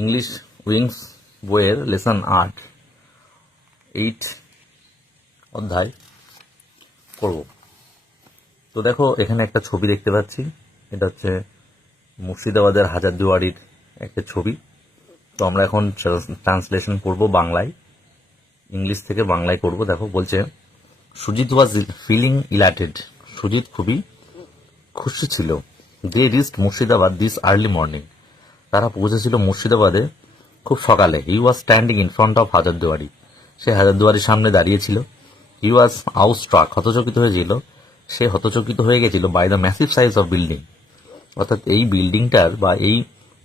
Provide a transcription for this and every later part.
English wings বইয়ের lesson 8 অধ্যায় করব। তো দেখো, এখানে একটা ছবি দেখতে পাচ্ছি। এটা হচ্ছে মুর্শিদাবাদের হাজারদুয়ারির একটা ছবি। তো আমরা এখন ট্রান্সলেশন করব বাংলায়, ইংলিশ থেকে বাংলায় করব। দেখো, বলছে Sujit was feeling elated. Sujit খুবই খুশি ছিল। They reached Murshidabad this early morning. তারা পৌঁছেছিল মুর্শিদাবাদে খুব সকালে। He was standing in front of Hazarduari. সে হাজারদুয়ারির সামনে দাঁড়িয়েছিল। হি ওয়াজ আউটস্ট্রাক, হতচকিত হয়েছিল। সে হতচকিত হয়ে গেছিল by the massive size of building, অর্থাৎ এই বিল্ডিংটার বা এই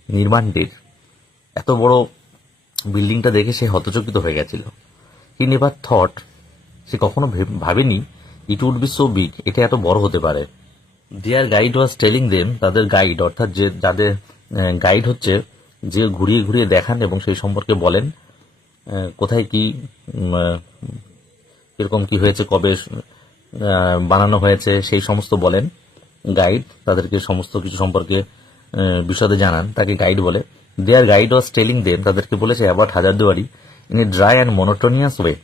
নির্মাণটির এত বড় বিল্ডিংটা দেখে সে হতচকিত হয়ে গেছিল। হি নেভার থট, সে কখনো ভাবেনি, it would be so big, এটা এত বড় হতে পারে। Their guide was telling them, তাদের গাইড অর্থাৎ যে যাদের গাইড হচ্ছে যে ঘুরিয়ে ঘুরিয়ে দেখান এবং সেই সম্পর্কে বলেন কোথায় কি কিরকম কি হয়েছে, কবে বানানো হয়েছে, সেই সমস্ত বলেন। গাইড তাদেরকে সমস্ত কিছু সম্পর্কে বিশদে জানান, তাকে গাইড বলে। Their guide was telling them, তাদেরকে বলেছে about Hazarduari in a dry and monotonous way,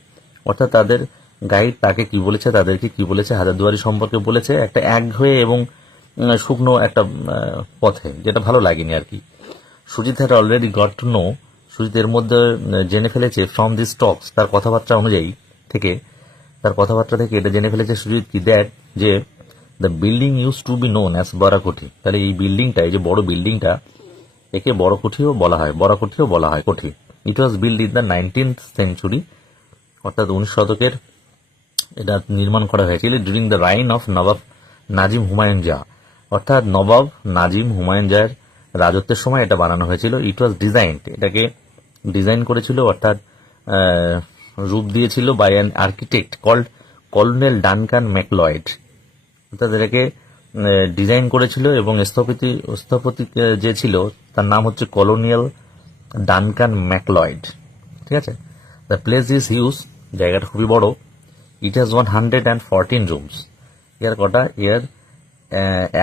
অর্থাৎ তাদের গাইড তাকে কি বলেছে, তাদেরকে কি বলেছে, হাজারদুয়ারি সম্পর্কে বলেছে একটা একঘেয়ে এবং শুকনো একটা পথে, যেটা ভালো লাগেনি আর কি। Sujit had already got to know, Sujit এর মধ্যে জেনে ফেলেছে ফ্রম দিস টক্স, তার কথাবার্তা অনুযায়ী থেকে, তার কথাবার্তা থেকে এটা জেনে ফেলেছে সুজিত কি, দ্যাট যে the building use to be known as Barakothi. তাহলে এই বিল্ডিংটা, এই যে বড় বিল্ডিংটা, একে বড়কঠিও বলা হয়, বরাকঠিও বলা হয়, Kothi. It was build in the 19th century, অর্থাৎ 19 শতকের এটা নির্মাণ করা হয়েছিল during the reign of Nawab Nazim Humayun Jah, অর্থাৎ নবাব নাজিম হুমায়ুন জাহের রাজত্বের সময় এটা বানানো হয়েছিল। ইট ওয়াজ ডিজাইনড, এটাকে ডিজাইন করেছিল অর্থাৎ রূপ দিয়েছিল by an architect called Colonel Duncan McLeod, অর্থাৎ এটাকে ডিজাইন করেছিল এবং স্থপতি যে ছিল তার নাম হচ্ছে কলোনিয়াল ডানকান ম্যাকলয়েড। ঠিক আছে। দ্য প্লেস ইজ হিউজ, জায়গাটা খুবই বড়। ইট হ্যাজ 114 রুমস, এর কটা, এর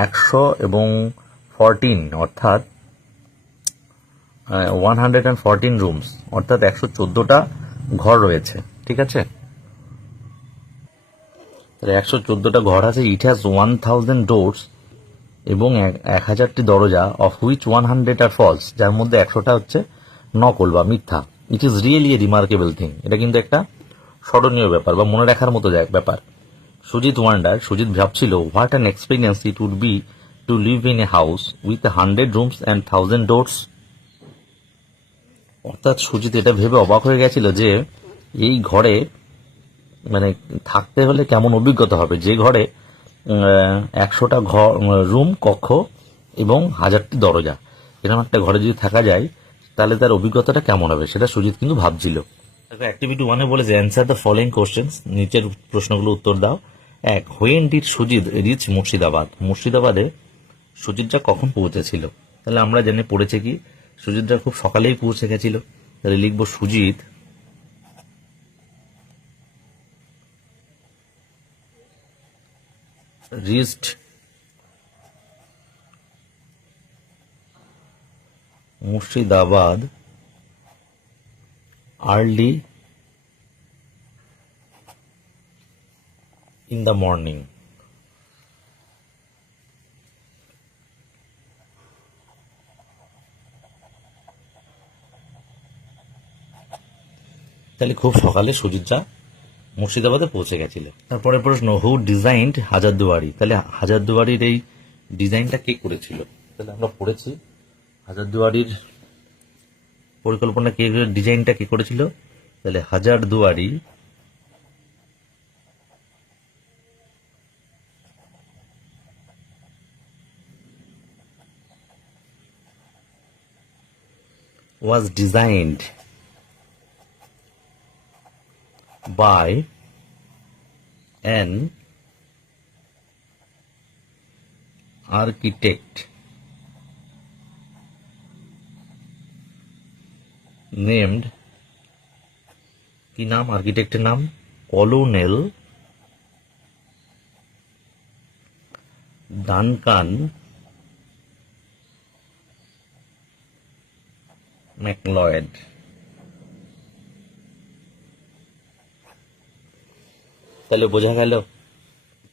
114 অর্থাৎ 114 রুমস অর্থাৎ 114টা ঘর রয়েছে। ঠিক আছে, তাহলে 114টা ঘর আছে। ইট হ্যাজ 1000 ডোরস, এবং 1000টি দরজা। অফ হুইচ 100 আর ফলস, যার মধ্যে 100টা হচ্ছে নকল বা মিথ্যা। It is really a remarkable thing, এটা কিন্তু একটা স্মরণীয় ব্যাপার বা মনে রাখার মতো ব্যাপার। সুজিত ওয়ান্ডার, সুজিত ভাবছিল, what an experience it would be to live in a house with 100 rooms and 1000 doors. অর্থাৎ সুজিত এটা ভেবে অবাক হয়ে গেছিল যে এই ঘরে মানে থাকতে হলে কেমন অভিজ্ঞতা হবে, যে ঘরে 100টা ঘর, রুম, কক্ষ এবং 1000টি দরজা, এরকম একটা ঘরে যদি থাকা যায় তাহলে তার অভিজ্ঞতাটা কেমন হবে, সেটা সুজিত কিন্তু ভাবছিল। অ্যাক্টিভিটি 1-এ বলেছে অ্যান্সার দ্য ফলোইং কোশ্চেন্স, নিচের প্রশ্নগুলো উত্তর দাও। 1. When did Sujit reach Murshidabad, মুর্শিদাবাদে সুজিতরা কখন পৌঁছেছিল? তাহলে আমরা জেনে পড়েছে কি সুজিতরা খুব সকালেই পৌঁছে গেছিল। তাহলে লিখবো Sujit reached Murshidabad early in the morning. তাহলে খুব সকালে সুজিতরা মুর্শিদাবাদে পৌঁছে গেছিল। তারপরে প্রশ্ন, হু ডিজাইনড হাজারদুয়ারি, তাহলে হাজারদুয়ারির এই ডিজাইনটা কে করেছিল? তাহলে আমরা পড়েছি হাজারদুয়ারির পরিকল্পনা কে, ডিজাইনটা কে করেছিল? তাহলে Hazarduari was designed by an architect named, কি নাম আর্কিটেক্টের নাম? Colonel Duncan McLeod. তাহলে বোঝা গেল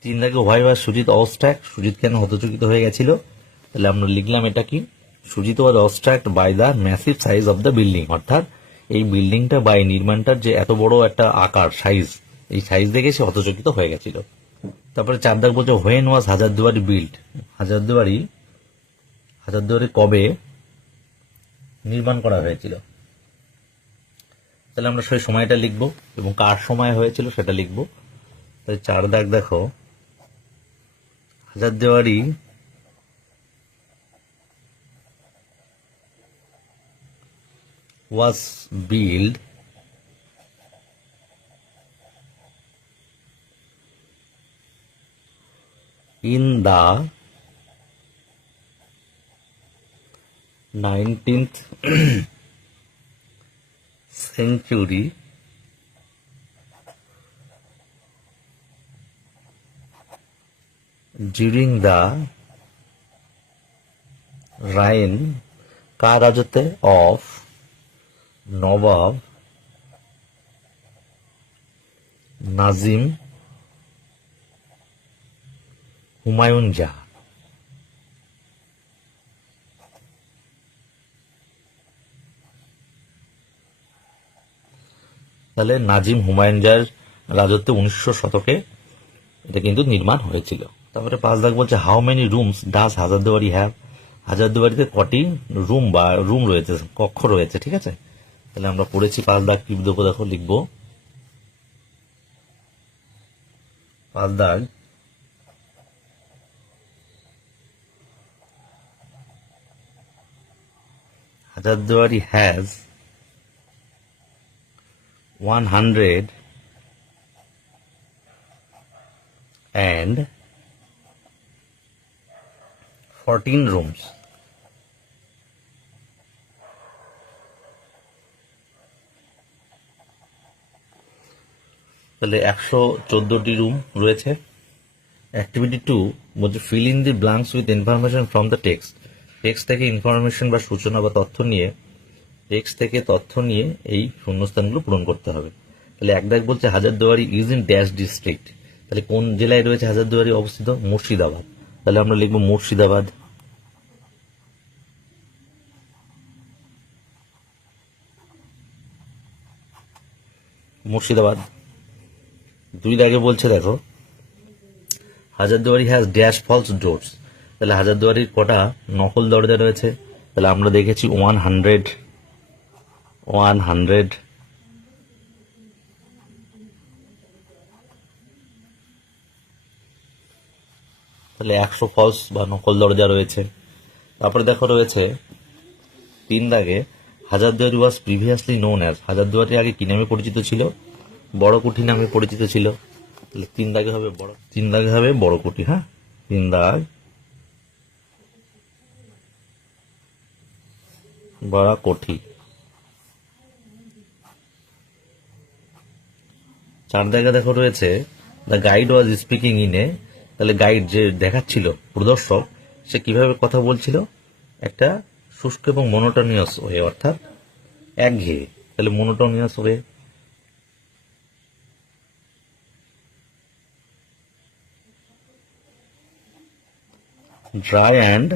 3 দাগে why was Sujit obstruct, Sujit কেন হতচকিত হয়ে গেছিল। তাহলে আমরা লিখলাম এটা কি, Sujit was obstruct by the massive size of the building, অর্থাৎ এই বিল্ডিংটা বা এই নির্মাণটার যে এত বড় একটা আকার সাইজ, এই সাইজ দেখে সে হতচকিত হয়ে গেছিল। তারপরে 4 দাগ বলছে when was Hazarduari build, Hazarduari কবে নির্মাণ করা হয়েছিল। তাহলে আমরা সেই সময়টা লিখব এবং কার সময় হয়েছিল সেটা লিখব। তাহলে 4 দাগ দেখো, Hazarduari was built in the 19th century during the reign কার রাজত্বে of নবাব নাজিম হুমায়ুন শাহ। তাহলে নাজিম হুমায়ুন শাহর রাজত্বে 1900 শতকে এটা কিন্তু নির্মাণ হয়েছিল। তারপরে 5 দাগ বলছে how many rooms does Hazarduari have, হাজারদুয়ারিতে কটি রুম রয়েছে, কক্ষ রয়েছে, ঠিক আছে। তাহলে আমরা পড়েছি 5 দাগ কি দেবো, দেখো লিখবো 5 দাগ হাজারদুয়ারি হ্যাজ 114 rooms। তাহলে 114টি রুম রয়েছে। অ্যাক্টিভিটি 2 বলছে fill in the blanks with information from the text, text থেকে ইনফরমেশন বা সূচনা বা তথ্য নিয়ে, টেক্সট থেকে তথ্য নিয়ে এই শূন্যস্থানগুলো পূরণ করতে হবে। তাহলে 1 দাগ বলছে Hazarduari is in dash district, তাহলে কোন জেলায় রয়েছে হাজারদুয়ারি অবস্থিত, মুর্শিদাবাদ। তাহলে আমরা লিখবো মুর্শিদাবাদ। মুর্শিদাবাদ। 2 দাগে বলছে দেখো Hazarduari has dash false doors, তাহলে হাজারদুয়ারির কটা নকল দরজা রয়েছে। তাহলে আমরা দেখেছি 100, তাহলে 100 ফলস বা নকল দরজা রয়েছে। তারপরে দেখো রয়েছে 3 দাগে হাজারদুয়ারি ওয়াজ প্রিভিয়াসলি নোন অ্যাজ, হাজারদুয়ারি আগে কি নামে পরিচিত ছিল, বড়কুঠি নামে পরিচিত ছিল। তাহলে 3 দাগে হবে বড়কুঠি। হ্যাঁ, 3 দাগ বড়কুঠি। 4 দাগে দেখো রয়েছে the guide was speaking in a, তাহলে গাইড যে দেখাচ্ছিল প্রদর্শক সে কিভাবে কথা বলছিল, একটা শুষ্ক এবং মনোটোনিয়াস ওয়ে, অর্থাৎ একঘেয়ে। তাহলে monotonous way. Dry and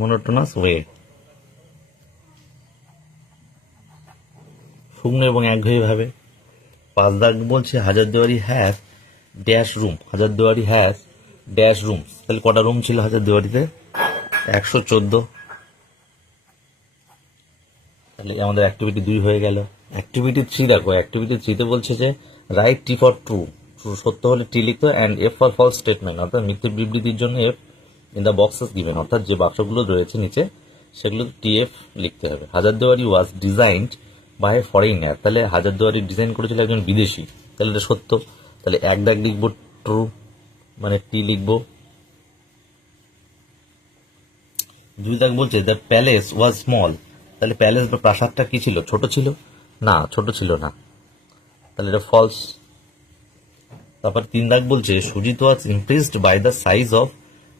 monotonous way, শুকনো এবং একঘেয়ে ভাবে। 5 দাগ বলছে Hazarduari has dash room, Hazarduari has dash room, তাহলে কটা রুম ছিল হাজারদুয়ারিতে, 114। তাহলে আমাদের অ্যাক্টিভিটি 2 হয়ে গেল। অ্যাক্টিভিটি 3 দেখো, অ্যাক্টিভিটি 3তে বলছে যে রাইট টি ফর ট্রু, সত্য হলে টি লিখতে, and F for false statement, অর্থাৎ মিথ্যে বিবৃতির জন্য F in the boxes given, অর্থাৎ যে বাক্সগুলো রয়েছে নিচে সেগুলো টিএফ লিখতে হবে। Hazarduari was designed by foreigner, তাহলে হাজারদুয়ারি ডিজাইন করেছিল একজন বিদেশি, তাহলে এটা সত্য। তাহলে 1 দাগ লিখবো ট্রু, মানে টি লিখবো। 2 দাগ বলছে দ্য প্যালেস ওয়াজ স্মল, তাহলে প্যালেস বা প্রাসাদটা কি ছিল, ছোট ছিল না, ছোট ছিল না, তাহলে এটা ফলস। তারপর 3 দাগ বলছে Sujit was impressed by the size of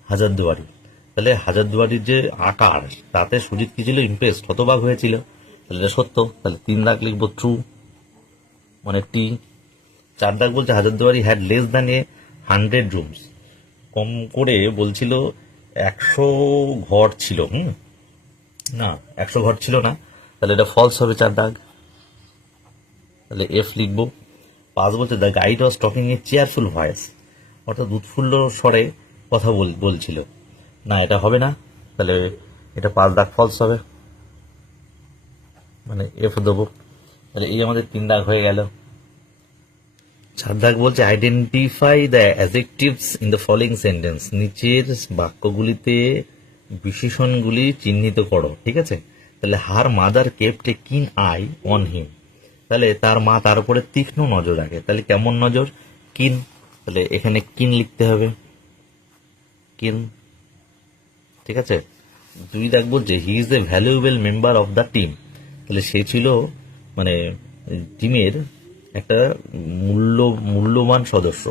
Hazarduari. তাহলে হাজারদুয়ারির যে আকার তাতে সুজিত কি ছিল, ইমপ্রেসড, হতবাক হয়েছিল। তাহলে এটা সত্য। তাহলে 3 দাগ লিখবো ট্রু, মানে টি। 4 দাগ বলছে Hazarduari had less than 100 rooms, কম করে বলছিল 100 ঘর ছিল। না, 100 ঘর ছিল না, তাহলে এটা ফলস হবে 4 দাগ, তাহলে এফ লিখবো। 5 বলছে the guide was talking A cheerful voice, অর্থাৎ উৎফুল্ল স্বরে কথা বলছিল। না, এটা হবে না, তাহলে এটা 5 দাগ ফলস হবে, মানে এফ দেবো। তাহলে এই আমাদের 3 দাগ হয়ে গেল। 4 দাগ বলছে identify the adjectives in the following sentence, নিচের বাক্যগুলিতে বিশেষণগুলি চিহ্নিত করো। ঠিক আছে, তাহলে হার মাদার কেপ্ট এ কিন আই অন হিম, তাহলে তার মা তার উপরে তীক্ষ্ণ নজর রাখে। তাহলে কেমন নজর? কিন, তাহলে এখানে কিন লিখতে হবে, কিন। ঠিক আছে। 2 দাগ বলছে he is a valuable member of the team, তাহলে সে ছিল মানে টিমের একটা মূল্যবান সদস্য।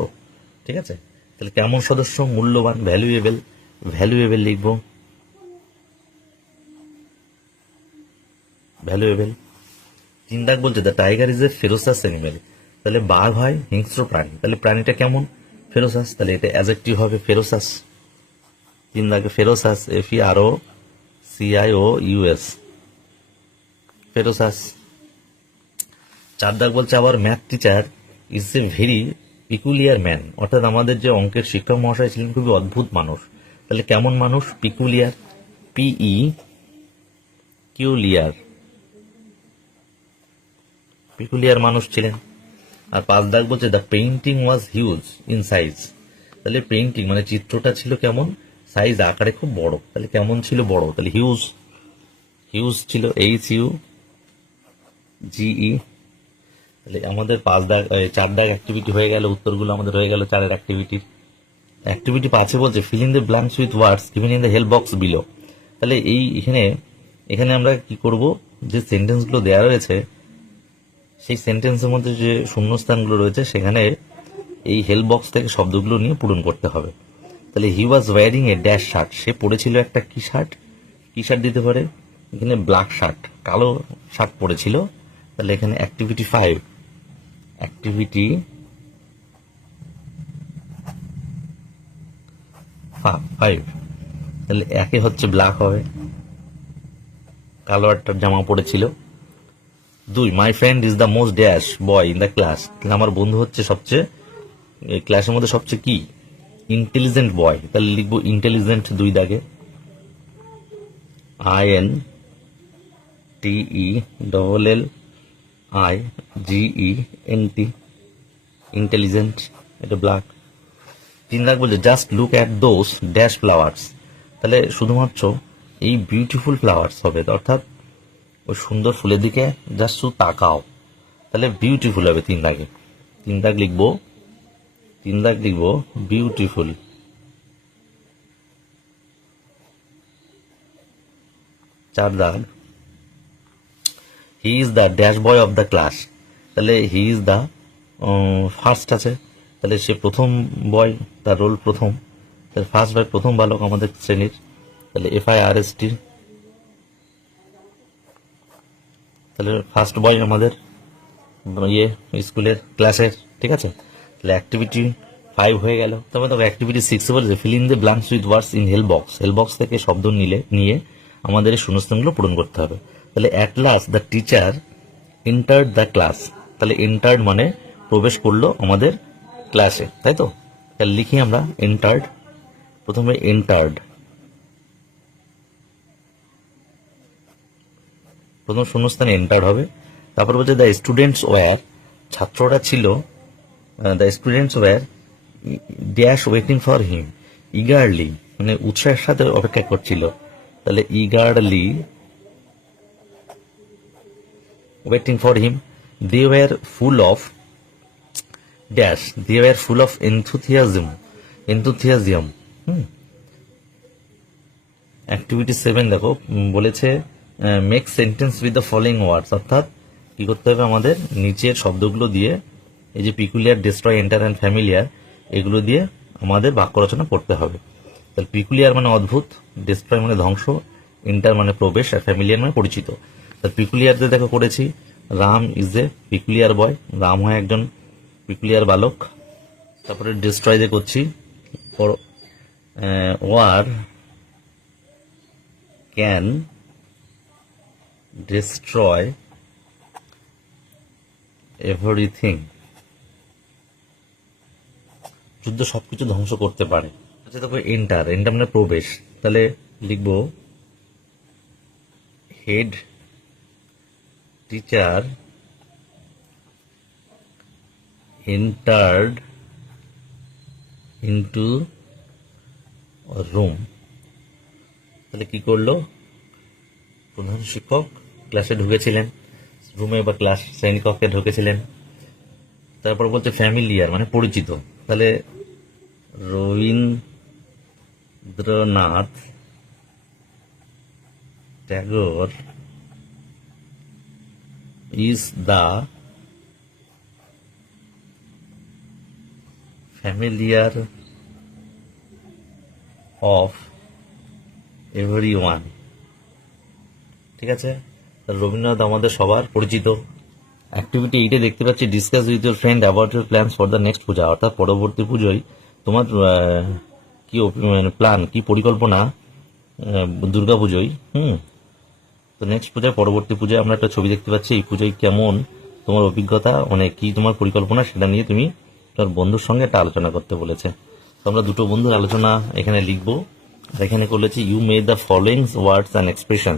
ঠিক আছে, তাহলে কেমন সদস্য? মূল্যবান, ভ্যালুয়েবল, ভ্যালুয়েবল লিখবো, ভ্যালুয়েবল। 3 দাগ বলছে the tiger is a ferocious animal, তাহলে বাঘ হয় হিংস্র প্রাণী, তাহলে প্রাণীটা কেমন? ফেরোসাস, তাহলে এটা অ্যাডজেক্টিভ হবে ফেরোসাস। 3 দাগে ফেরোসাস, FEROCIOUS, ফেরোসাস। 4 দাগ বলছে আবার math teacher is a very peculiar man, অর্থাৎ আমাদের যে অঙ্কের শিক্ষক মহাশয় ছিলেন খুবই অদ্ভুত মানুষ। তাহলে কেমন মানুষ? পিকুলিয়ার, কিউলিয়ার, পিকুলিয়ার মানুষ ছিলেন। আর 5 দাগ বলছে the painting was huge in size, তাহলে পেইন্টিং মানে চিত্রটা ছিল কেমন? সাইজ, আকারে খুব বড়। তাহলে কেমন ছিল? বড়, তাহলে হিউজ, হিউজ ছিল, HUGE। তাহলে আমাদের 4 দাগ অ্যাক্টিভিটি হয়ে গেল, উত্তরগুলো আমাদের হয়ে গেল 4 অ্যাক্টিভিটির। অ্যাক্টিভিটি 5 বলছে fill in the blanks with words given in the help box below. তাহলে এখানে আমরা কি করব, যে সেন্টেন্সগুলো দেওয়া রয়েছে সেই সেন্টেন্সের মধ্যে যে শূন্যস্থানগুলো রয়েছে সেখানে এই হেল্প বক্স থেকে শব্দগুলো নিয়ে পূরণ করতে হবে। তাহলে he was wearing a dash shirt, সে পরেছিল একটা কি শার্ট? কি শার্ট দিতে পারে? এখানে ব্ল্যাক শার্ট, কালো শার্ট পরেছিল। তাহলে এখানে অ্যাক্টিভিটি 5, অ্যাক্টিভিটি 5, তাহলে একে হচ্ছে ব্ল্যাক হবে, কালো একটা জামা পড়েছিল। 2 my friend is the most dash boy in the class, তাহলে আমার বন্ধু হচ্ছে সবচেয়ে, ক্লাসের মধ্যে সবচেয়ে কি? ইন্টেলিজেন্ট বয়, তাহলে লিখবো ইন্টেলিজেন্ট 2 দাগে, INTELLIGENT, ইন্টেলিজেন্ট, এটা ব্ল্যাক। 3 দাগ বলছে just look at those dash flowers, তাহলে শুধুমাত্র এই বিউটিফুল ফ্লাওয়ার্স হবে, অর্থাৎ ওই সুন্দর ফুলের দিকে জাস্ট শুধু তাকাও, তাহলে বিউটিফুল হবে 3 দাগে। 3 দাগ লিখবো বিউটিফুল। 4 দাগ he is the dash boy of the class, তাহলে হি ইজ দ্য ফার্স্ট আছে, তাহলে সে প্রথম বয়, তার রোল প্রথম, তাহলে ফার্স্ট বয় প্রথম বালক আমাদের শ্রেণীর, তাহলে FIRST, তাহলে ফার্স্ট বয় আমাদের স্কুলের ক্লাসের। ঠিক আছে, তাহলে অ্যাক্টিভিটি 5 হয়ে গেল। তারপর দেখো অ্যাক্টিভিটি 6 বলছে fill in the blanks with words in help box, help box থেকে শব্দ নিয়ে আমাদের এই শূন্যস্থানগুলো পূরণ করতে হবে। তাহলে at last the teacher entered the class, তাহলে এন্টার্ড মানে প্রবেশ করলো আমাদের ক্লাসে, তাই তো? তাহলে লিখি আমরা এন্টার্ড, প্রথমে এন্টার্ড, প্রথম শূন্যস্থানে এন্টার্ড হবে। তারপর বলছে দ্য স্টুডেন্টস ওয়্যার, ছাত্ররা ছিল, the students were dash waiting for him, eagerly মানে উৎসাহের সাথে অপেক্ষা করছিল, তাহলে eagerly waiting for him. They were full of dash, they were full of enthusiasm. Activity 7 দেখো বলেছে make sentence with the following words, অর্থাৎ কি করতে হবে আমাদের? নিচের শব্দগুলো দিয়ে এই যে peculiar, destroy, enter and familiar, এগুলো দিয়ে আমাদের বাক্য রচনা করতে হবে। তাহলে পিকুলিয়ার মানে অদ্ভুত, ডিস্ট্রয় মানে ধ্বংস, এন্টার মানে প্রবেশ, আর ফ্যামিলিয়ার মানে পরিচিত। তাহলে পিকুলিয়ার দিয়ে দেখো করেছি, রাম ইজ এ পিকুলিয়ার বয়, রাম হয় একজন পিকুলিয়ার বালক। তারপরে ডিস্ট্রয় দিয়ে করছি, ওয়ার ক্যান ডিস্ট্রয় এভরিথিং, যুদ্ধ সবকিছু ধ্বংস করতে পারে। আচ্ছা তারপরে এন্টার, এন্টার মানে প্রবেশ, তাহলে লিখবো head teacher entered into a room। তাহলে কি করলো, প্রধান শিক্ষক ক্লাসে ঢুকেছিলেন, রুমে বা ক্লাস শ্রেণীকক্ষে ঢুকেছিলেন। তারপর বলছে ফ্যামিলিয়ার মানে পরিচিত, তাহলে Rabindranath Tagore is the familiar of everyone. ঠিক আছে, রবীন্দ্রনাথ আমাদের সবার পরিচিত। অ্যাক্টিভিটি এইটা দেখতে পাচ্ছি, discuss with your friend about your plans for the next Puja, অর্থাৎ পরবর্তী পুজোয় তোমার কি প্ল্যান, কি পরিকল্পনা দুর্গা পুজোয়। তো নেক্সট পূজায়, পরবর্তী পূজায় আমরা একটা ছবি দেখতে পাচ্ছি, এই পুজোয় কেমন তোমার অভিজ্ঞতা, মানে কি তোমার পরিকল্পনা, সেটা নিয়ে তুমি তোমার বন্ধুর সঙ্গে একটা আলোচনা করতে বলেছে। তো আমরা দুটো বন্ধুর আলোচনা এখানে লিখবো, আর এখানে করেছি you made the following words and expression,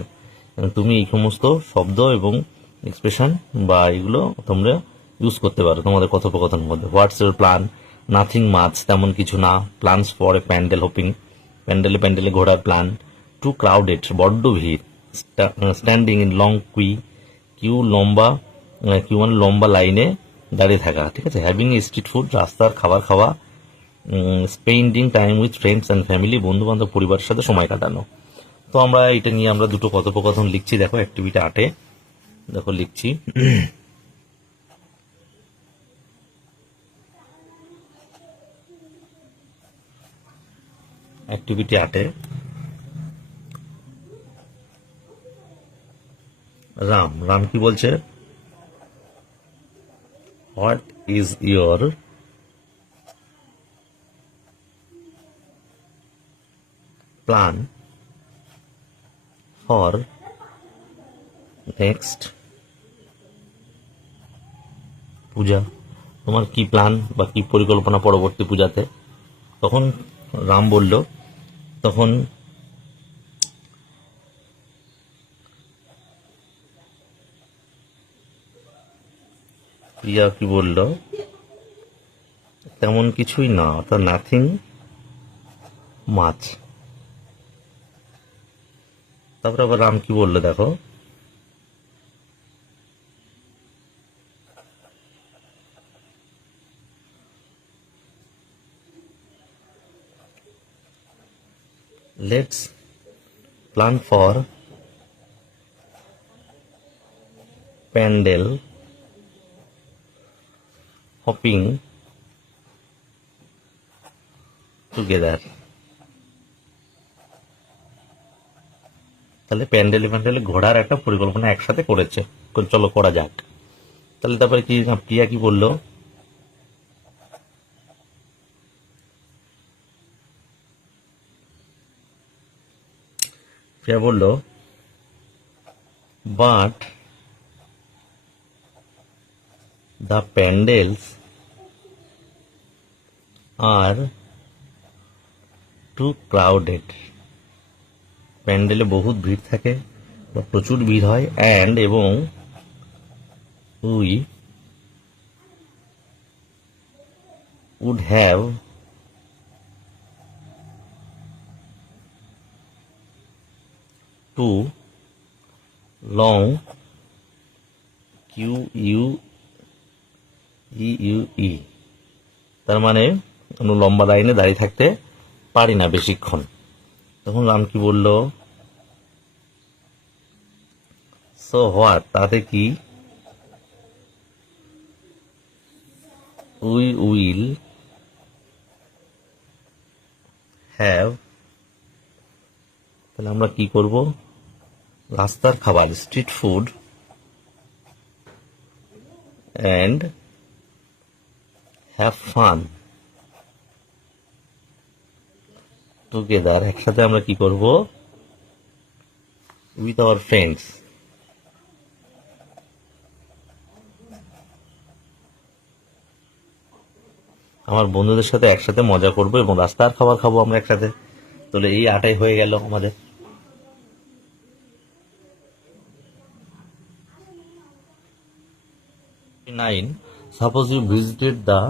তুমি এই সমস্ত শব্দ এবং এক্সপ্রেশন বা এগুলো তোমরা ইউজ করতে পারো তোমাদের কথোপকথনের মধ্যে। হোয়াটস ইউর প্ল্যান, নাথিং মাছ, তেমন কিছু না। Plans for a pandal hoping, প্যান্ডেলে ঘোরার প্ল্যান। টু ক্রাউডেড, বড্ড ভিড়। স্ট্যান্ডিং ইন লং কিউ মানে লম্বা লাইনে দাঁড়িয়ে থাকা। ঠিক আছে, হ্যাভিং স্ট্রিট ফুড, রাস্তার খাবার খাওয়া। Spending time with friends and family, বন্ধু বান্ধব পরিবারের সাথে সময় কাটানো। তো আমরা এটা নিয়ে আমরা দুটো কথোপকথন লিখছি, দেখো অ্যাক্টিভিটি 8-এ দেখো লিখছি। অ্যাক্টিভিটি 8-এ রাম কি বলছে, what is your plan for next Puja, তোমার কি প্ল্যান বা কি পরিকল্পনা পরবর্তী পূজাতে। তখন রাম বলল, তখন প্রিয়া কি বলল, তেমন কিছুই না, অর্থাৎ নাথিং মাছ। তারপরে আবার রাম কি বললো দেখো, let's plan for pandal hopping together. তাহলে প্যান্ডেলে ঘোরার একটা পরিকল্পনা একসাথে করেছে, চলো করা যাক। তাহলে তারপরে কি প্রিয়া কি বললো, প্রিয়া বলল, but the pandals are too crowded, প্যান্ডেলে বহুত ভিড় থাকে বা প্রচুর ভিড় হয়, অ্যান্ড এবং we would have to long queue, তার মানে আমরা লম্বা লাইনে দাঁড়িয়ে থাকতে পারি না বেশিক্ষণ। তখন রাম কি বলল, সো হোয়াট, তাতে কি, উই উইল হ্যাভ, তাহলে আমরা কি করব, রাস্তার খাবার street food and have fun together, একসাথে আমরা কি করব, উইথ আওয়ার ফ্রেন্ডস, আমার বন্ধুদের সাথে একসাথে মজা করব এবং রাস্তার খাবার খাবো আমরা একসাথে। তাহলে এই 8টাই হয়ে গেল আমাদের। 9, suppose you visited the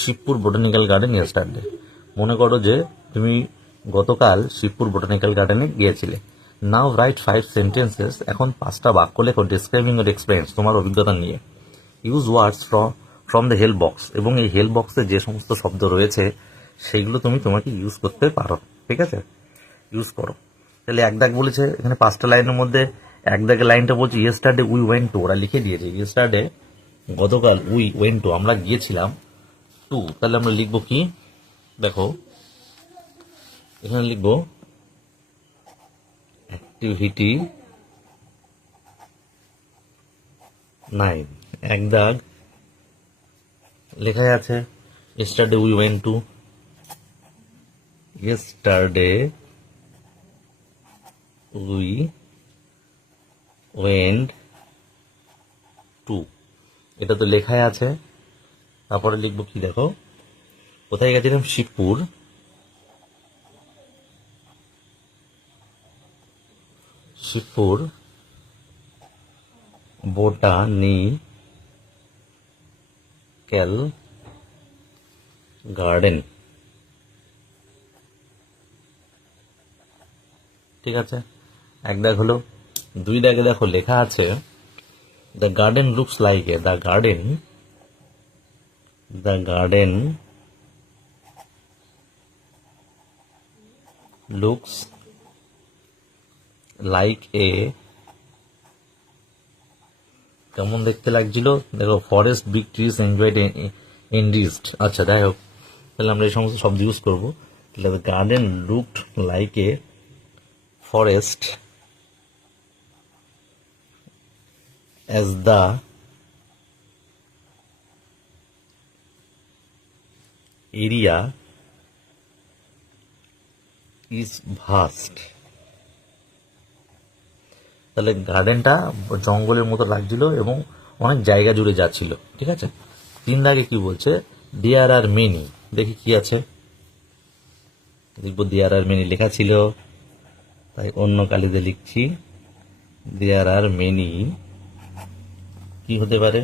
Shibpur botanical garden yesterday. মনে করো যে তুমি গতকাল শিবপুর বোটানিক্যাল গার্ডেনে গিয়েছিলে। নাও রাইট 5 সেন্টেন্সেস, এখন 5টা বাক্য লেখো ডিসক্রাইবিং ইউর এক্সপিরিয়েন্স, তোমার অভিজ্ঞতা নিয়ে। Use words from the help box, এবং এই হেল্প বক্সে যে সমস্ত শব্দ রয়েছে সেগুলো তোমাকে ইউজ করতে পারো, ঠিক আছে, ইউজ করো। তাহলে এক দাগ বলেছে এখানে 5টা লাইনের মধ্যে এক দাগের লাইনটা বলছে ইয়েস্টারডে উই ওয়েন্ট টু, ওরা লিখে দিয়েছে ইয়েস্টারডে গতকাল, উই ওয়েন্ট টু আমরা গিয়েছিলাম টু, তাহলে আমরা লিখবো কি, দেখো এখানে লিখবো অ্যাক্টিভিটি 9, এক দাগ লেখা আছে yesterday we went to, yesterday we went to, এটা তো লেখাই আছে। তারপরে লিখবো কি, দেখো কোথায় গেছিলাম, শিবপুর, শিবপুর বোটানিক্যাল গার্ডেন, ঠিক আছে, এক দাগ হলো। 2 দাগে দেখো লেখা আছে the garden looks like a, the garden looks like a, কেমন দেখতে লাগছিল, দেখো forest big trees enjoyed enriched, আচ্ছা যাই হোক, তাহলে আমরা এই সমস্ত শব্দ ইউজ করবো। তাহলে garden looked like a forest as the area is vast, তাহলে গার্ডেনটা জঙ্গলের মতো লাগছিল এবং অনেক জায়গা জুড়ে যাচ্ছিল, ঠিক আছে। 3 দাগে কি বলছে, দেয়ার আর মেনি, দেখি কি আছে, দেখবো দেয়ার আর মেনি লেখা ছিল, তাই অন্য কালিতে লিখছি দেয়ার আর মেনি, কি হতে পারে,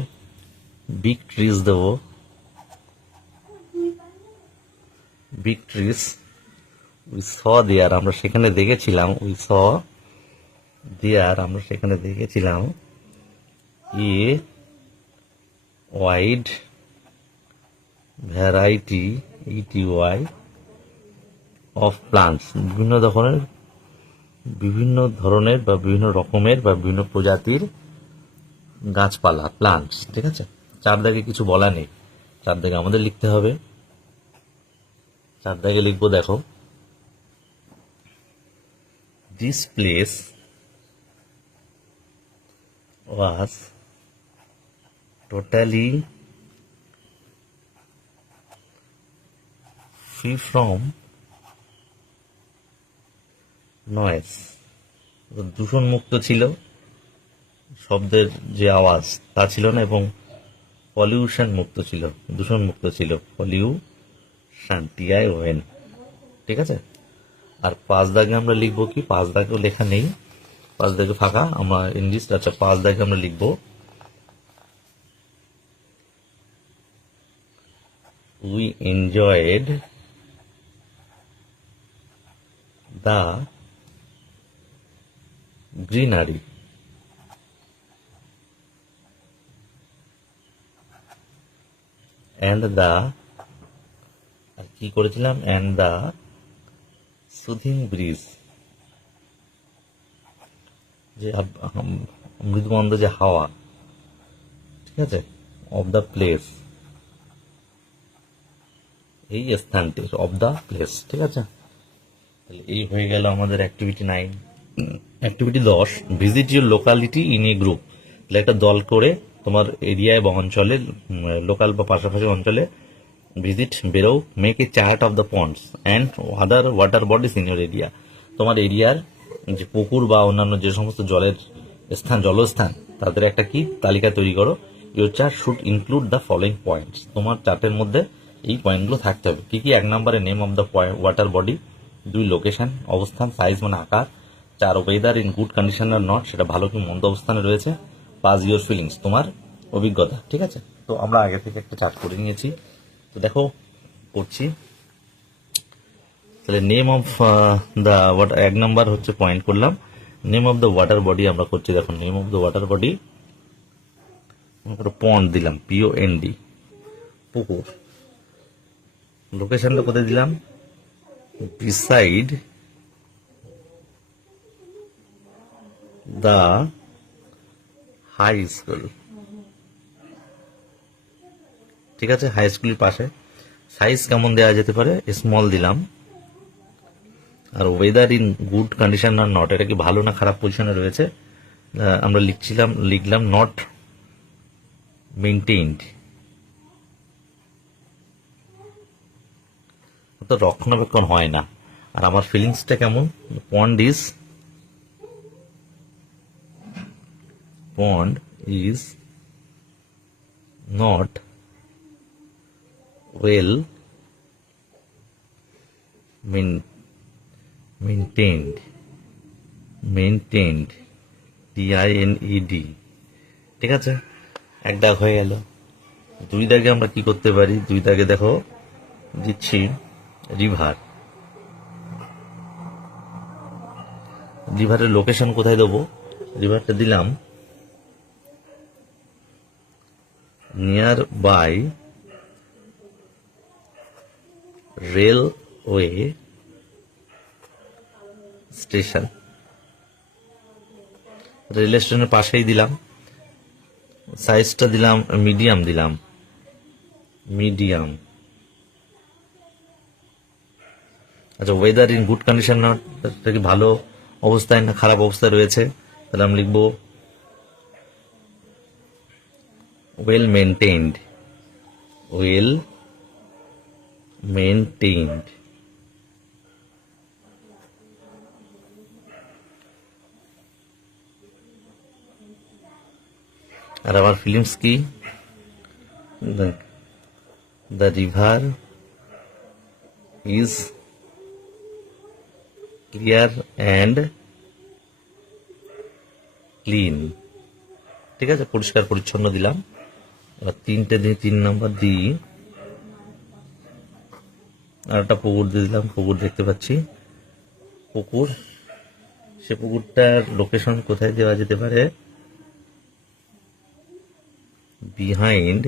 বিগ ট্রিজ দেবো, big trees, we saw there, আমরা সেখানে দেখেছিলাম, উই স দেয়ার, আমরা সেখানে দেখেছিলাম a wide variety of plants, বিভিন্ন ধরনের বা বিভিন্ন রকমের বা বিভিন্ন প্রজাতির গাছপালা, প্লান্টস, ঠিক আছে। 4 দাগে কিছু বলা নেই, 4 দাগে আমাদের লিখতে হবে। 4 দাগে লিখবো, দেখো this place was totally free from noise, দূষণ মুক্ত ছিল, শব্দের যে আওয়াজ তা ছিল না, এবং পলিউশন মুক্ত ছিল, দূষণ মুক্ত ছিল, পলিউশন TION, ঠিক আছে। আর 5 দাগে আমরা লিখবো কি, 5 দাগেও লেখা নেই, 5 দাগে ফাঁকা, আমরা ইংলিশ, আচ্ছা 5 দাগে আমরা লিখবো we enjoyed the greenery, and the, কি করেছিলাম, অ্যান্ড দ্য সুদিং ব্রিজ, যে মৃদুমন্দ যে হাওয়া, ঠিক আছে, অফ দ্য প্লেস, এই স্থানটির, অফ দ্য প্লেস। ঠিক আছে, তাহলে এই হয়ে গেল আমাদের activity 9। Activity 10, visit your locality in a group. তাহলে একটা দল করে তোমার এরিয়ায় বা অঞ্চলে, লোকাল বা পাশাপাশি অঞ্চলে ভিজিট, বেরো, make a chart of the ponds and other water bodies in your area. তোমার এরিয়ার যে পুকুর বা অন্যান্য যে সমস্ত জলের স্থান, জলস্থান, তাদের একটা কি তালিকা তৈরি করো। Your chart should include the following points. তোমার চার্টের মধ্যে এই পয়েন্টগুলো থাকতে হবে। কি কি? 1 নম্বরে name of the water body, 2 location, অবস্থান, সাইজ মানে আকার, 4 ওয়েদার ইন গুড কন্ডিশন আর নট, সেটা ভালো কি মন্দ অবস্থানে রয়েছে, 5 ইউর ফিলিংস, তোমার অভিজ্ঞতা। ঠিক আছে, তো আমরা আগে থেকে একটা চার্ট করে নিয়েছি, তো দেখো করছি। তাহলে name of the water, 1 number হচ্ছে পয়েন্ট করলাম, name of the water body আমরা করছি। দেখো name of the water body, pond দিলাম, POND, পুকুর। লোকেশনটা কোথায় দিলাম? Beside the high school. ঠিক আছে, হাই স্কুলের পাশে। সাইজ কেমন দেওয়া যেতে পারে? স্মল দিলাম। আর ওয়েদার ইন গুড কন্ডিশন আর নট, এটা কি ভালো না খারাপ পজিশনে রয়েছে? আমরা লিখলাম নট মেনটেইনড, তো রক্ষণাবেক্ষণ হয় না। আর আমার ফিলিংসটা কেমন? পন্ড is not well maintained, TINED। ঠিক আছে, 1 দাগ হয়ে গেল। 2 দাগে আমরা কি করতে পারি? 2 দাগে দেখো দিচ্ছি রিভার। রিভারের লোকেশন কোথায় দেবো? রিভারটা দিলাম near by railway station. Rail স্টেশনের পাশেই দিলাম। সাইজটা দিলাম মিডিয়াম, আচ্ছা, ওয়েদার ইন গুড কন্ডিশন না, এটা কি ভালো অবস্থায় না খারাপ অবস্থায় রয়েছে? তাহলে আমি লিখবো ওয়েল মেনটেইনড। আর আমার ফিলিংস কি? The river is clear and clean. ঠিক আছে, পরিষ্কার পরিচ্ছন্ন দিলাম। এবার 3 নম্বর দিই, আর একটা পুকুর দিয়ে দিলাম। পুকুর দেখতে পাচ্ছি, পুকুর। সে পুকুরটার লোকেশন কোথায় দেওয়া যেতে পারে? Behind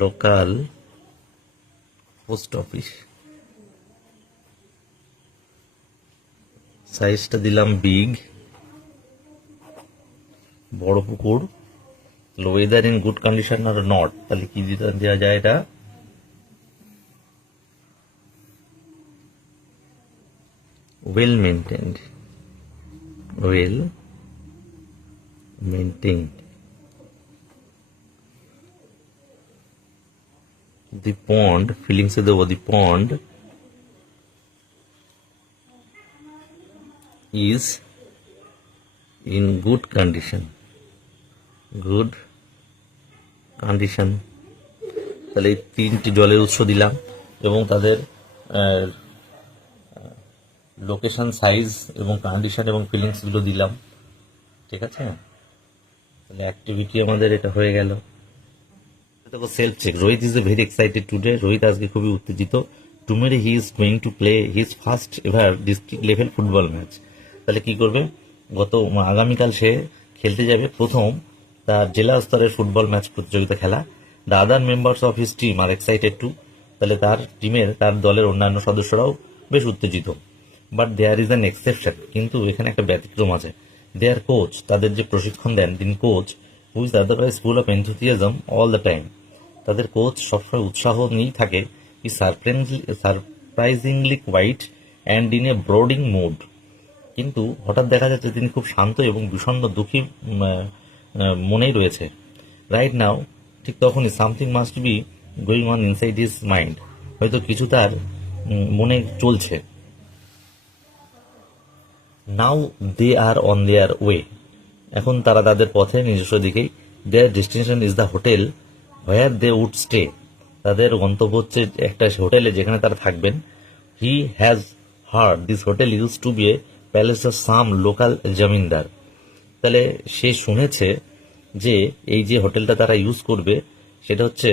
local post office. সাইজটা দিলাম বিগ, বড় পুকুর। ওয়েদার ইন গুড কন্ডিশন আর নট, তাহলে কি দেওয়া যায়? এটা well maintained. The pond, feelings of the pond is in good condition. তাহলে এই 3টি জলের উৎস দিলাম এবং তাদের লোকেশন, সাইজ এবং কন্ডিশন এবং ফিলিংস গুলো দিলাম। ঠিক আছে, তাহলে অ্যাক্টিভিটি আমাদের এটা হয়ে গেল। দেখো self check. Rohit is very excited today. Rohit আজকে খুবই উত্তেজিত। Tomorrow he is going to play his first ever district level football match. তাহলে কি করবে? আগামীকাল সে খেলতে যাবে প্রথম তার জেলা স্তরের ফুটবল ম্যাচ প্রতিযোগিতা খেলা। The other members of his team are excited too. তাহলে তার দলের অন্যান্য সদস্যরাও বেশ উত্তেজিত। But there is an exception, কিন্তু এখানে একটা ব্যতিক্রম আছে। দেয়ার কোচ, তাদের যে প্রশিক্ষণ দেন, তিনি coach who is otherwise full of enthusiasm all the time. তাদের কোচ সবসময় উৎসাহ নিয়েই থাকে, ই surprisingly quiet and in a brooding mood. কিন্তু হঠাৎ দেখা যাচ্ছে তিনি খুব শান্ত এবং বিষণ্ণ দুঃখী মনেই রয়েছে। রাইট নাও, ঠিক তখনই something must be going on inside his mind, হয়তো কিছু তার মনে চলছে। নাও দে আর অন দেয়ার ওয়ে, এখন তারা তাদের পথে নিজস্ব দিকেই। Their destination is the hotel where they would stay, তাদের গন্তব্য হচ্ছে একটা হোটেলে যেখানে তারা থাকবেন। He has heard this hotel use to be a palace of some local zamindar, তাহলে সে শুনেছে যে এই যে হোটেলটা তারা ইউজ করবে সেটা হচ্ছে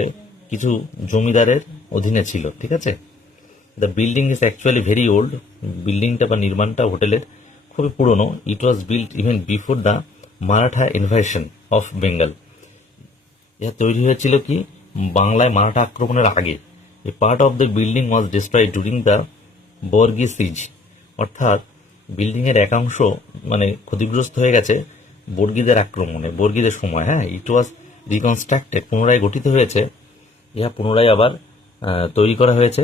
কিছু জমিদারের অধীনে ছিল, ঠিক আছে। The building is actually very old, বিল্ডিংটা বা নির্মাণটা হোটেলের খুবই পুরনো। It was built even before the Maratha invasion of Bengal, ইহা তৈরি হয়েছিল কি বাংলায় মারাঠা আক্রমণের আগে। A part of the building was destroyed during the Bargi siege, অর্থাৎ বিল্ডিং এর একাংশ মানে ক্ষতিগ্রস্ত হয়ে গেছে বর্গীদের আক্রমণে, বর্গীদের সময়। হ্যাঁ, ইট ওয়াজ রিকনস্ট্রাক্টেড, পুনরায় গঠিত হয়েছে। ইহা পুনরায় আবার তৈরি করা হয়েছে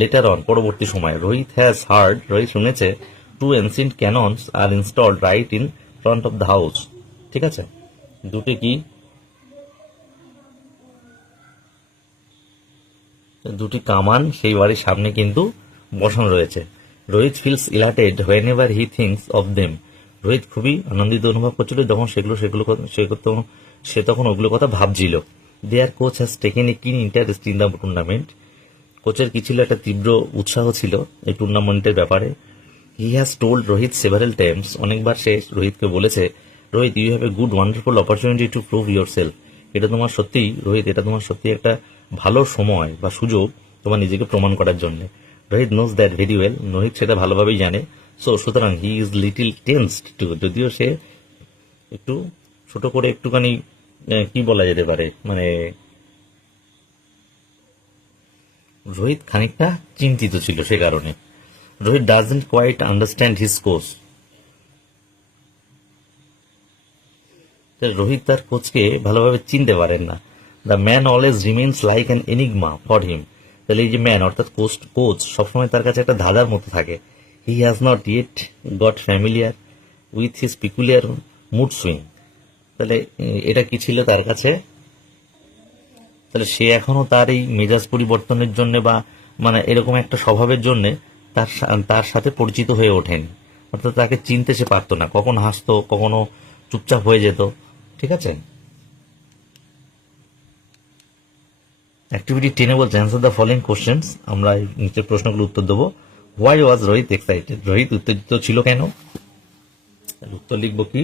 লেটার অন, পরবর্তী সময়ে। রোহিত হ্যাজ হার্ড, রোহিত শুনেছে, two ancient cannons are installed right in front of the house, ঠিক আছে। দুটি কি দুটি কামান সেই বাড়ির সামনে কিন্তু বসানো রয়েছে। Rohit feels elated whenever he thinks of them, Rohit খুবই আনন্দিত অনুভব করছিল যখন সে তখন ওগুলো কথা ভাবছিল। দেয়ার কোচ হ্যাজ টেকেন এ কিন ইন্টারেস্ট ইন দ্য টুর্নামেন্ট, কোচের কি ছিল, একটা তীব্র উৎসাহ ছিল এই টুর্নামেন্টের ব্যাপারে। He has told Rohit several times, অনেকবার সে রোহিতকে বলেছে, Rohit you have a good wonderful opportunity to prove yourself, এটা তোমার সত্যিই রোহিত, এটা তোমার সত্যি একটা ভালো সময় বা সুযোগ তোমার নিজেকে প্রমাণ করার জন্য। Rohit knows that very well, Rohit সেটা ভালোভাবেই জানে। সুতরাং he is little tensed too, যদিও সে একটু ছোট করে একটুখানি কি বলা যেতে পারে, মানে রোহিত খানিকটা চিন্তিত ছিল সে কারণে। Rohit doesn't quite understand his coach, Rohit তার কোচকে ভালোভাবে চিনতে পারেন না। The man always remains like an enigma for him, তাহলে এই যে ম্যান অর্থাৎ কোচ সবসময় তার কাছে একটা ধাঁধার মতো থাকে। He has not yet got familiar with his peculiar mood swing, তাহলে এটা কি ছিল তার কাছে, তাহলে সে এখনো তার এই মেজাজ পরিবর্তনের জন্য বা মানে এরকম একটা স্বভাবের জন্য তার সাথে পরিচিত হয়ে ওঠেনি, অর্থাৎ তাকে চিনতে সে পারতো না, কখন হাসতো কখনো চুপচাপ হয়ে যেত, ঠিক আছে। অ্যাক্টিভিটি 10 বলছে অ্যান্সার দ্য ফলোইং কোশ্চেন্স, আমরা নিচের প্রশ্নগুলো উত্তর দেবো। Why was Rohit excited, Rohit উত্তেজিত ছিল কেন, উত্তর লিখবো কি,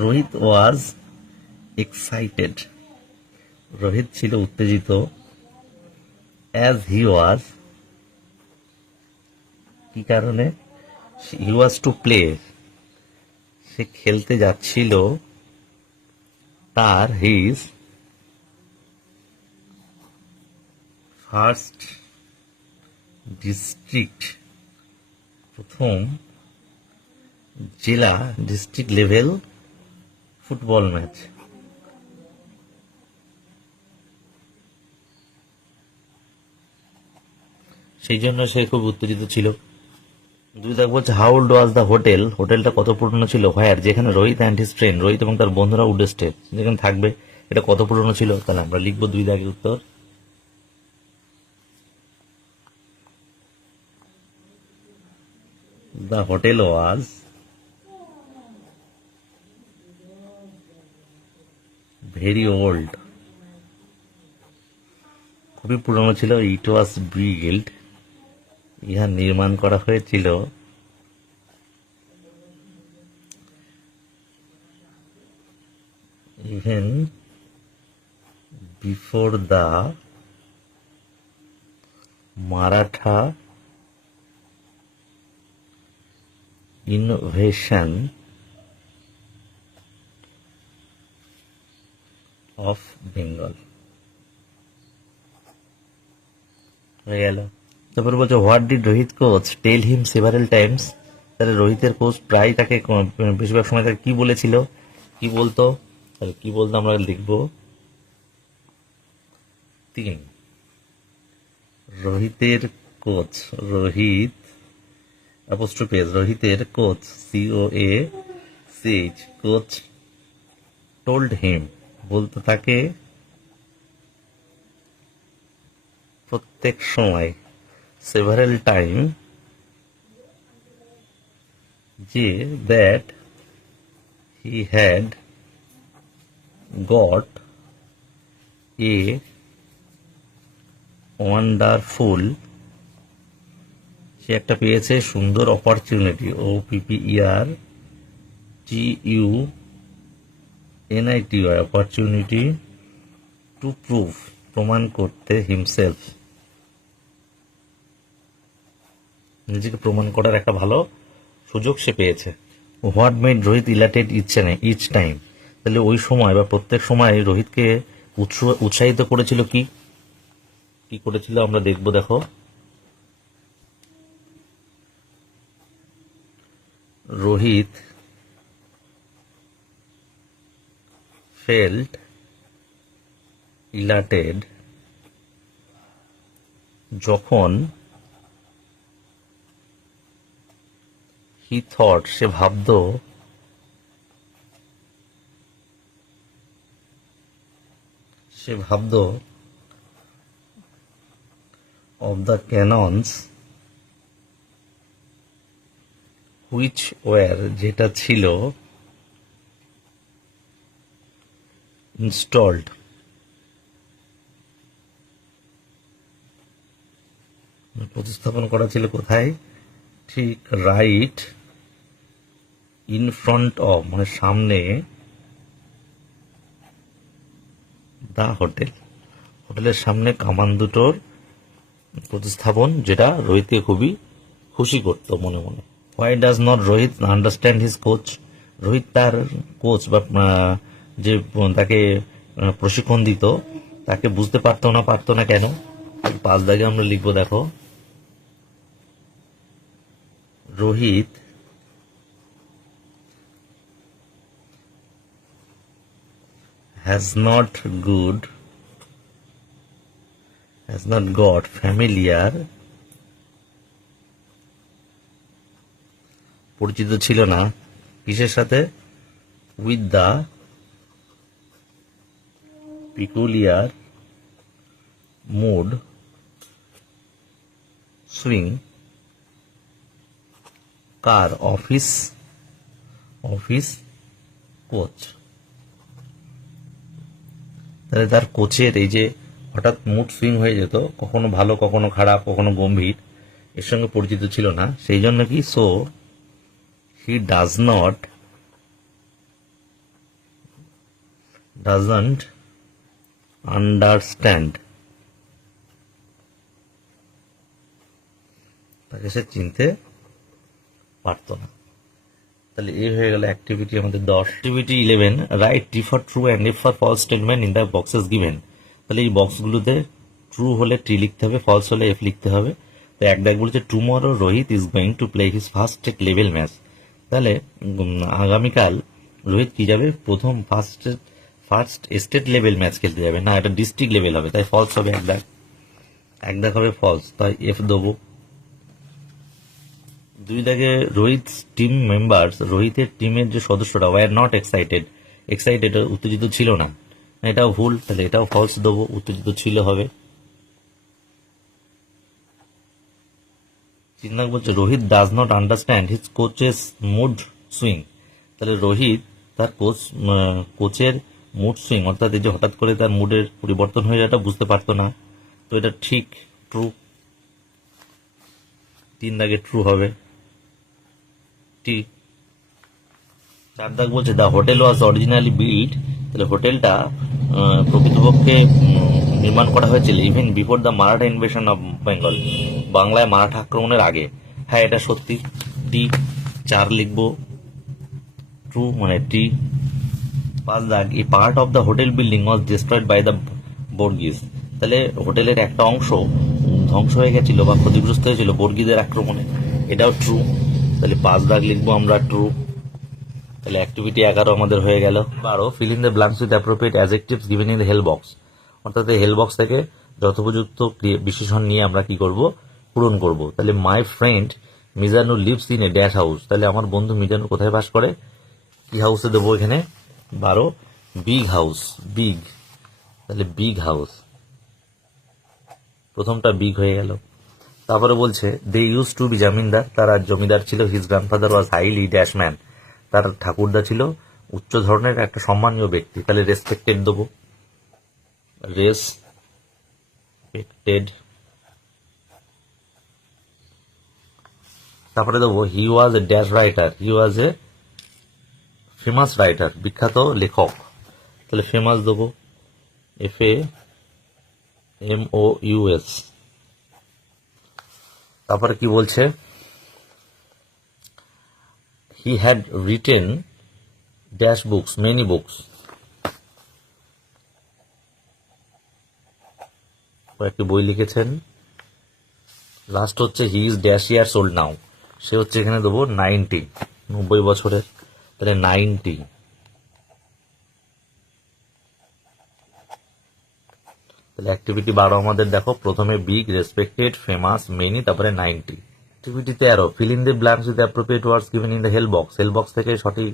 রোহিত ওয়াজ এক্সাইটেড, রোহিত ছিল উত্তেজিত, অ্যাজ হি ওয়াজ, কি কারণে, হি ওয়াজ টু প্লে, সে খেলতে যাচ্ছিল তার হিজ ফার্স্ট ডিস্ট্রিক্ট, প্রথম জেলা ডিস্ট্রিক্ট লেভেল ফুটবল ম্যাচ। সেই জন্য সে খুব উত্তেজিত ছিল। দুই দাগ বলছে how old was the hotel, হোটেলটা কত পুরনো ছিল, হোয়ার যেখানে Rohit and his friend, Rohit এবং তার বন্ধুরা উড স্টে যেখানে থাকবে, এটা কত পুরনো ছিল, তাহলে আমরা লিখবো দুই দাগের উত্তর। The hotel was very old, খুবই পুরনো ছিল। ইট ওয়াজ বিল্ড, ইহা নির্মাণ করা হয়েছিল even before the Maratha invasion of Bengal, হয়ে গেল। তারপর বলছে what did Rohit coach tell him several times, তাহলে রোহিতের কোচ প্রায় তাকে বেশিরভাগ সময় তাকে কি বলেছিল, কি বলতো, তাহলে কি বলতে আমরা লিখব 3 রোহিতের coach, Rohit অ্যাপোস্ট্রোফি S, রোহিতের coach COACH coach told him বলতে তাকে প্রত্যেক সময় সেভারেল টাইম যে that he had got a wonderful, সে একটা পেয়েছে সুন্দর opportunity, OPPERTUNITY opportunity to prove প্রমাণ করতে হিমসেলফ নিজেকে প্রমাণ করার একটা ভালো সুযোগ সে পেয়েছে। What made Rohit elated each time, তাহলে ওই সময় বা প্রত্যেক সময় রোহিতকে উৎসাহিত করেছিল কি কি করেছিল আমরা দেখব। দেখো, রোহিত ফেল্ট ইলাটেড যখন হি থট সে ভাবত of the cannons which were যেটা ছিল installed প্রতিস্থাপন করা ছিল কোথায়, ঠিক রাইট ইন ফ্রন্ট অফ মানে সামনে দা হোটেলের সামনে কামান দুটোর প্রতিস্থাপন, যেটা রোহিতকে খুবই খুশি করত মনে মনে। Why does not Rohit understand his coach, Rohit তার কোচ বা যে তাকে প্রশিক্ষণ দিত তাকে বুঝতে পারতো না কেন। 5 দাগে আমরা লিখবো, দেখো, Rohit has not got familiar পরিচিত ছিল না কিসের সাথে, with the peculiar mood swing car office coach, তাহলে তার কোচের এই যে হঠাৎ মুড সুইং হয়ে যেত, কখনো ভালো কখনো খারাপ কখনো গম্ভীর, এর সঙ্গে পরিচিত ছিল না। সেই জন্য কি, সো হি ডাজন্ট আন্ডারস্ট্যান্ড, তাকে সে চিনতে পারত না। তাহলে এই হয়ে গেল অ্যাক্টিভিটি আমাদের 10। Activity 11, write T for true and F for false statement in the boxes given. তাহলে এই বক্সগুলোতে ট্রু হলে টি লিখতে হবে, ফলস হলে এফ লিখতে হবে। তো এক দাগ বলেছে tomorrow Rohit is going to play his first state level match, তাহলে আগামীকাল রোহিত কি যাবে, প্রথম ফার্স্ট স্টেট লেভেল ম্যাচ খেলতে যাবে, না এটা ডিস্ট্রিক্ট লেভেল হবে, তাই ফলস হবে এক দাগ হবে ফলস, তাই এফ দেবো। 2 দাগে রোহিত টিম মেম্বার্স, রোহিতের টিমের যে সদস্যরা ওয়ার নট এক্সাইটেড উত্তেজিত ছিল না, এটাও ভুল, তাহলে এটাও ফলস দেবো, উত্তেজিত ছিল হবে। 3 দাগ বলছে Rohit does not understand his coach's mood swing, তাহলে রোহিত তার কোচের মুড সুইং অর্থাৎ এই যে হঠাৎ করে তার মুডের পরিবর্তন হয়ে যাওয়াটা বুঝতে পারতো না, তো এটা ঠিক ট্রু। 3 দাগে ট্রু হবে টি। 4 দাগ বলছে the hotel was originally build, তাহলে হোটেলটা প্রকৃতপক্ষে নির্মাণ করা হয়েছিল even before the Maratha invasion of Bengal, বাংলায় মারাঠা আক্রমণের আগে। হ্যাঁ এটা সত্যি, টি। 4 লিখবো ট্রু মানে টি। 5 দাগ a part of the hotel building was destroyed by the Bargis, তাহলে হোটেলের একটা অংশ ধ্বংস হয়ে গেছিল বা ক্ষতিগ্রস্ত হয়েছিল বর্গীদের আক্রমণে, এটাও ট্রু, তাহলে 5 দাগ লিখবো আমরা ট্রু। তাহলে অ্যাক্টিভিটি 11 আমাদের হয়ে গেল। 12 fill in the blanks with appropriate adjectives given in the help box. অর্থাৎ এই হেল্প বক্স থেকে যথোপযুক্ত বিশেষণ নিয়ে আমরা কি করব, পূরণ করব। তাহলে my friend মিজানু lives in a dash house, তাহলে আমার বন্ধু মিজানু কোথায় বাস করে, কি হাউসে দেবো এখানে, 12 বিগ হাউস, বিগ, তাহলে বিগ হাউস, প্রথমটা বিগ হয়ে গেল। তারপরে বলছে দে ইউজ টু বি জমিদার, তারা জমিদার ছিল। হিজ গ্র্যান্ডফাদার ওয়াজ হাইলি ড্যাশ ম্যান, তার ঠাকুরদা ছিল উচ্চ ধরনের একটা সম্মানীয় ব্যক্তি। তাহলে রেসপেক্টেড দেবো, রেসপেক্টেড। তারপরে দেবো he was a dash writer, he was a famous writer, বিখ্যাত লেখক। তাহলে ফেমাস দেবো, FAMOUS। তারপরে কি বলছে, he had written dash books, many books, কয়েকটি বই লিখেছেন। লাস্ট হচ্ছে he is dash years old now, সে হচ্ছে এখানে দেবো 90, 90 বছরের। তাহলে 90। তাহলে অ্যাক্টিভিটি 12 আমাদের দেখো, প্রথমে বিগ, রেসপেক্টেড, ফেমাস, মেনি, তারপরে 90। Activity 13 fill in the blanks with appropriate words given in the help box. Help box থেকে সঠিক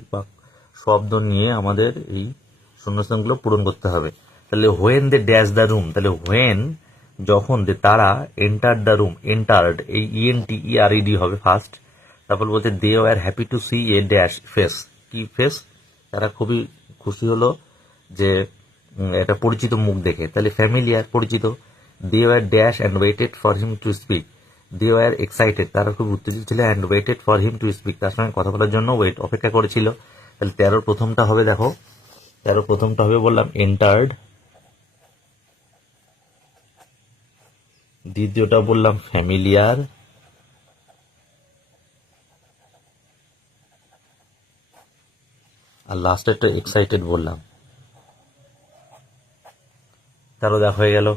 শব্দ নিয়ে আমাদের এই শূন্যস্থানগুলো পূরণ করতে হবে। তাহলে when they dash the room, তাহলে হোয়েন যখন, দে তারা, এন্টার দ্য রুম, এন্টার্ড, এই ENTERED হবে ফার্স্ট। তারপর বলছে they were happy to see a dash face, কি ফেস, তারা খুবই খুশি হলো যে একটা পরিচিত মুখ দেখে। তাহলে ফ্যামিলিয়ার, পরিচিত। They were dash and waited for him to speak, they were excited, তারা খুব উত্তেজিত ছিল, and waited for him to speak, তার সঙ্গে কথা বলার জন্য অপেক্ষা করেছিল। তাহলে 13 প্রথমটা হবে, দেখো 13 প্রথমটা হবে বললাম এন্টার্ড, দ্বিতীয়টা বললাম ফ্যামিলিয়ার, আর লাস্টেরটা এক্সাইটেড বললাম। 13 দেখা হয়ে গেল।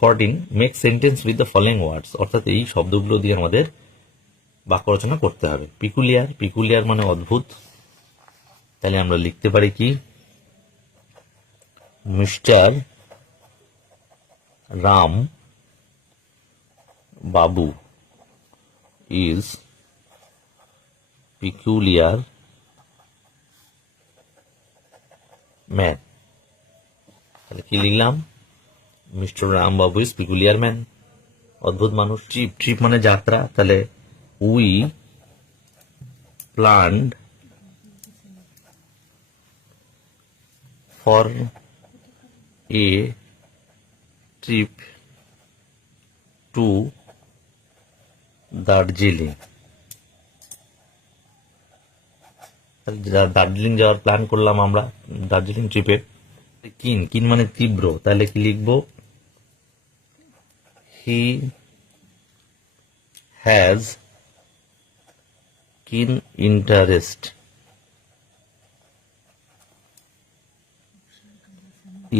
14 make sentence with the following words, অর্থাৎ এই শব্দগুলো দিয়ে আমাদের বাক্য রচনা করতে হবে। পিকুলিয়ার, পিকুলিয়ার মানে অদ্ভুত, তাহলে আমরা লিখতে পারি কি, mister Ram Babu is peculiar man. তাহলে কি লিখলাম, mister Ram Babu is peculiar man, অদ্ভুত মানুষ। ট্রিপ, ট্রিপ মানে যাত্রা, তাহলে we planned for a trip to Darjeeling, Darjeeling যাওয়ার প্ল্যান করলাম আমরা, দার্জিলিং ট্রিপে। কিন, কিন মানে তীব্র, তাহলে কি লিখবো, হি হ্যাজ কিন ইন্টারেস্ট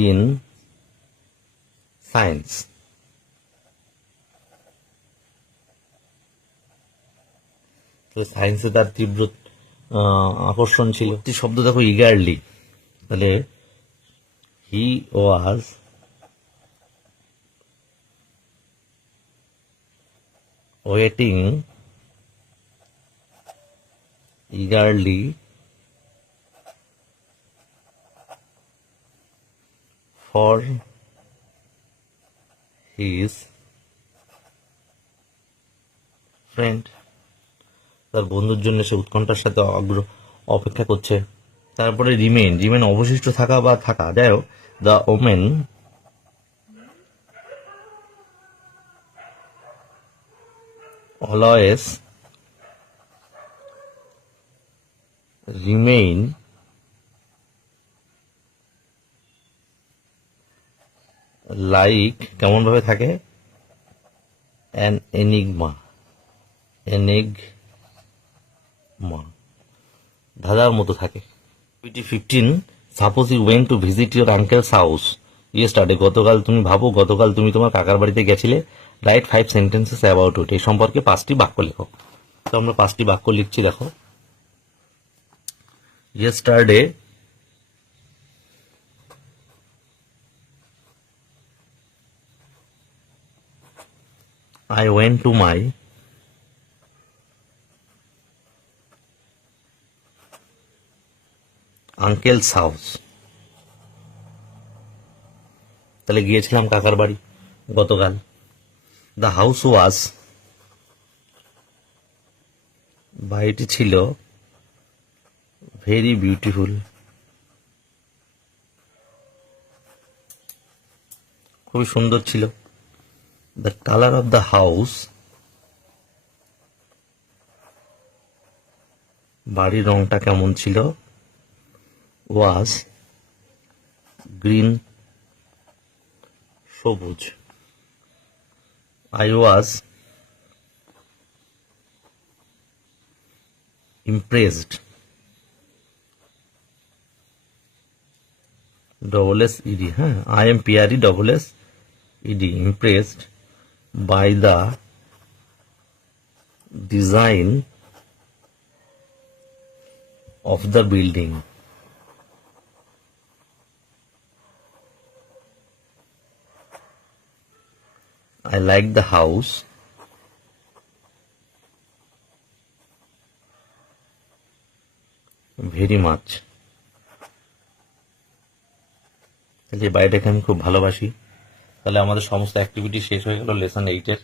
ইন সায়েন্স। তাহলে সায়েন্সে তার তীব্র আকর্ষণ ছিল। শব্দ দেখো ইগারলি, তাহলে he was waiting eagerly for his friend, তার বন্ধুর জন্য সে উৎকণ্ঠার সাথে অপেক্ষা করছে। তারপরে রিমেন, রিমেন অবশিষ্ট থাকা বা থাকা, যাই হোক। The women always remain like, কেমন ভাবে থাকে, অ্যান এনিগমা, এনিগমা, ধাঁধার মতো থাকে। 15 suppose you went to visit your uncle's house yesterday, গতকাল তুমি ভাবো, গতকাল তুমি তোমার কাকার বাড়িতে গেছিলে। রাইট 5 সেন্টেন্সেস অ্যাবাউট ইট, এই সম্পর্কে 5টি বাক্য লেখো। তো আমরা 5টি বাক্য লিখছি, দেখো। Yesterday, I went to my uncle's house. তাহলে গিয়েছিলাম কাকার বাড়ি গতকাল। দ্য হাউস ওয়াজ, বাড়িটি ছিল ভেরি বিউটিফুল, খুবই সুন্দর ছিল। The colour of the house, বাড়ির রংটা কেমন ছিল? ওয়াজ গ্রিন, সবুজ। I was impressed, double S E D, হ্যাঁ, I M P R E double S E D, impressed by the design of the building. I like the house very much. তাহলে এই বাড়িটাকে আমি খুব ভালোবাসি। তাহলে আমাদের সমস্ত অ্যাক্টিভিটি শেষ হয়ে গেল লেসন 8-এর।